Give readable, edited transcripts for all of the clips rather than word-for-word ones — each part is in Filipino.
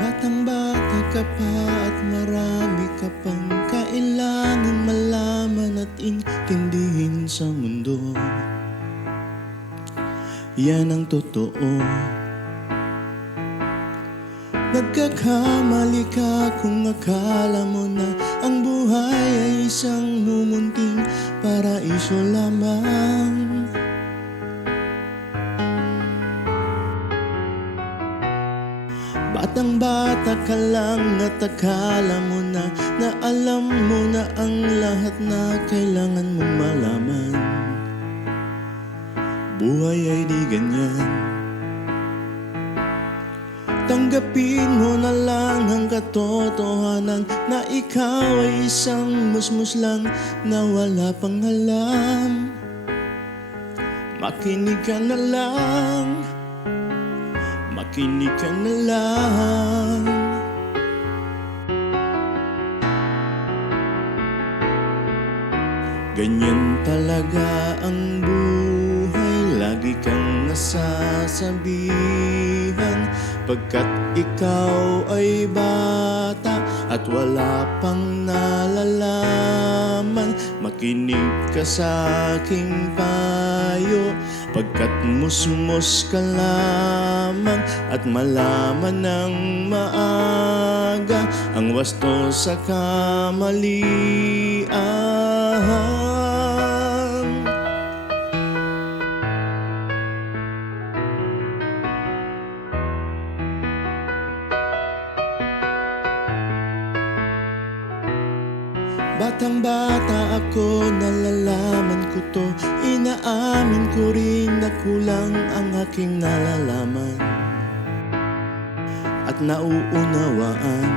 Batang-bata ka pa at marami ka pang kailangan malaman at intindihin sa mundo. Yan ang totoo. Nagkakamali ka kung akala mo na ang buhay ay isang mumunting paraiso lamang. Batang-bata ka lang at akala mo na alam mo na ang lahat na kailangan mong malaman. Buhay ay di ganyan. Tanggapin mo na lang ang katotohanan na ikaw ay isang musmus lang na wala pang alam. Makinig ka na lang, makinig ka na lang. Ganyan talaga ang buhay, lagi kang nasasabihan, pagkat ikaw ay bata at wala pang nalalaman. Makinig ka sa aking payo, pagkat musmos ka lamang, at malaman ng maaga ang wasto sa kamalian. Batang-bata ako, nalalaman ko to. Inaamin ko rin na kulang ang aking nalalaman at nauunawaan.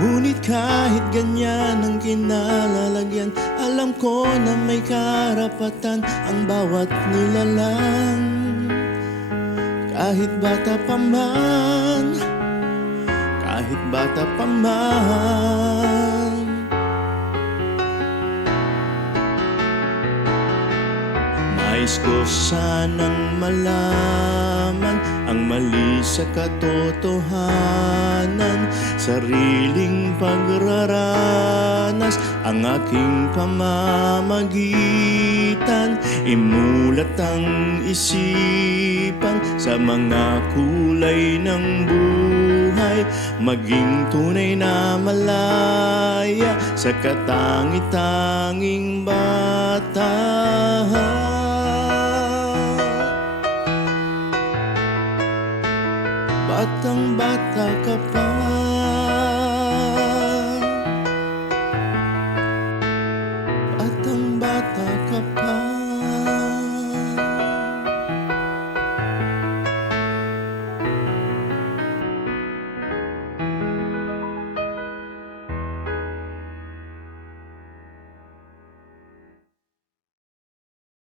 Ngunit kahit ganyan ang kinalalagyan, alam ko na may karapatan ang bawat nilalang. Kahit bata pa man, kahit bata pa man. Nais ko sanang malaman ang mali sa katotohanan, sariling pagraranas ang aking pamamagitan. Imulat ang isipan sa mga kulay ng buhay, maging tunay na malaya sa katangi-tanging bata. Batang-bata ka pa,